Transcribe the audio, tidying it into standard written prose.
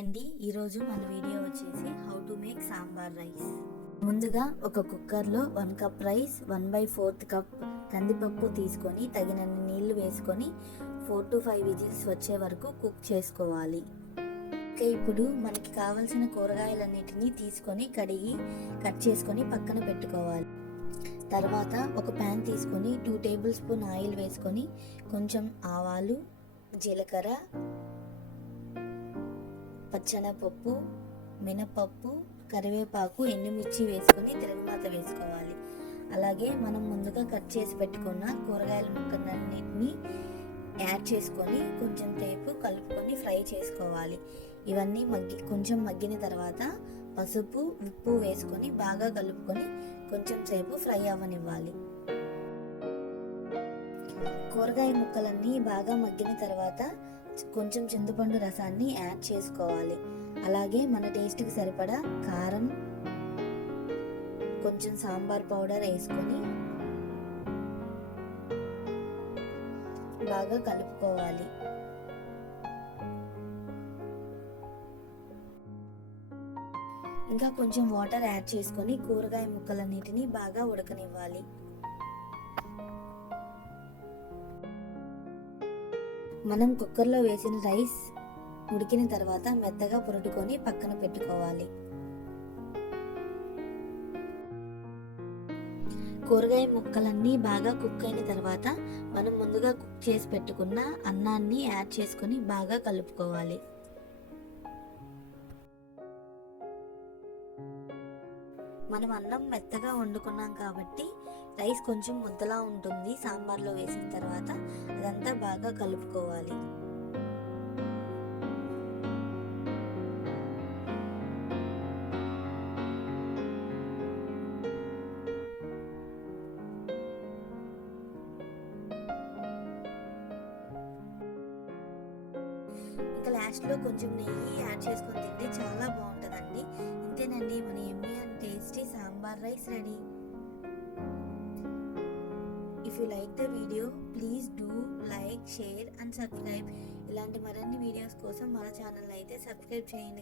అండి, ఈరోజు మన వీడియో వచ్చేసి how to make sambar rice. ముందుగా ఒక కుక్కర్లో 1 కప్ రైస్, 1/4 కప్ కందిపప్పు తీసుకొని తగినన్ని నీళ్లు వేసుకొని 4 to 5 విజిల్స్ వచ్చే వరకు కుక్ చేసుకోవాలి. ఇప్పుడు మనకి కావాల్సిన కూరగాయలన్నిటినీ తీసుకొని కడిగి కట్ చేసుకొని పక్కన పెట్టుకోవాలి. తర్వాత ఒక ప్యాన్ తీసుకొని 2 టేబుల్ స్పూన్ ఆయిల్ వేసుకొని కొంచెం ఆవాలు, జీలకర్ర, పచ్చెనపప్పు, మినపప్పు, కరివేపాకు, ఎండుమిర్చి వేసుకొని తిరగమాత వేసుకోవాలి. అలాగే మనం ముందుగా కట్ చేసి పెట్టుకున్న కూరగాయల ముక్కలన్నిటిని యాడ్ చేసుకొని కొంచెం సేపు కలుపుకొని ఫ్రై చేసుకోవాలి. ఇవన్నీ కొంచెం మగ్గిన తర్వాత పసుపు, ఉప్పు వేసుకొని బాగా కలుపుకొని కొంచెం సేపు ఫ్రై అవ్వనివ్వాలి. కూరగాయ ముక్కలన్నీ బాగా మగ్గిన తర్వాత కొంచెం చింతపండు రసాన్ని యాడ్ చేసుకోవాలి. అలాగే మన టేస్ట్కి సరిపడా కారం, కొంచెం సాంబార్ పౌడర్ వేసుకొని బాగా కలుపుకోవాలి. ఇంకా కొంచెం వాటర్ యాడ్ చేసుకొని కూరగాయ ముక్కలన్నిటిని బాగా ఉడకనివ్వాలి. మనం కుక్కర్లో వేసిన రైస్ ఉడికిన తర్వాత మెత్తగా పురుటుకొని పక్కన పెట్టుకోవాలి. కూరగాయ ముక్కలన్నీ బాగా కుక్ అయిన తర్వాత మనం ముందుగా కుక్ చేసి పెట్టుకున్న అన్నాన్ని యాడ్ చేసుకొని బాగా కలుపుకోవాలి. మనం అన్నం మెత్తగా వండుకున్నాం కాబట్టి రైస్ కొంచెం ముద్దలా ఉంటుంది. సాంబార్లో వేసిన తర్వాత అదంతా బాగా కలుపుకోవాలి. ఇంకా లాస్ట్లో కొంచెం నెయ్యి యాడ్ చేసుకొని తింటే చాలా బాగుంటుందండి. ఇంతేనండి, మన యమ్మీ and tasty sambar rice ready. If you like the video, please do like, share and subscribe. ఇలాంటి మరిన్ని వీడియోస్ కోసం మన ఛానల్ అయితే సబ్స్క్రైబ్ చేయండి.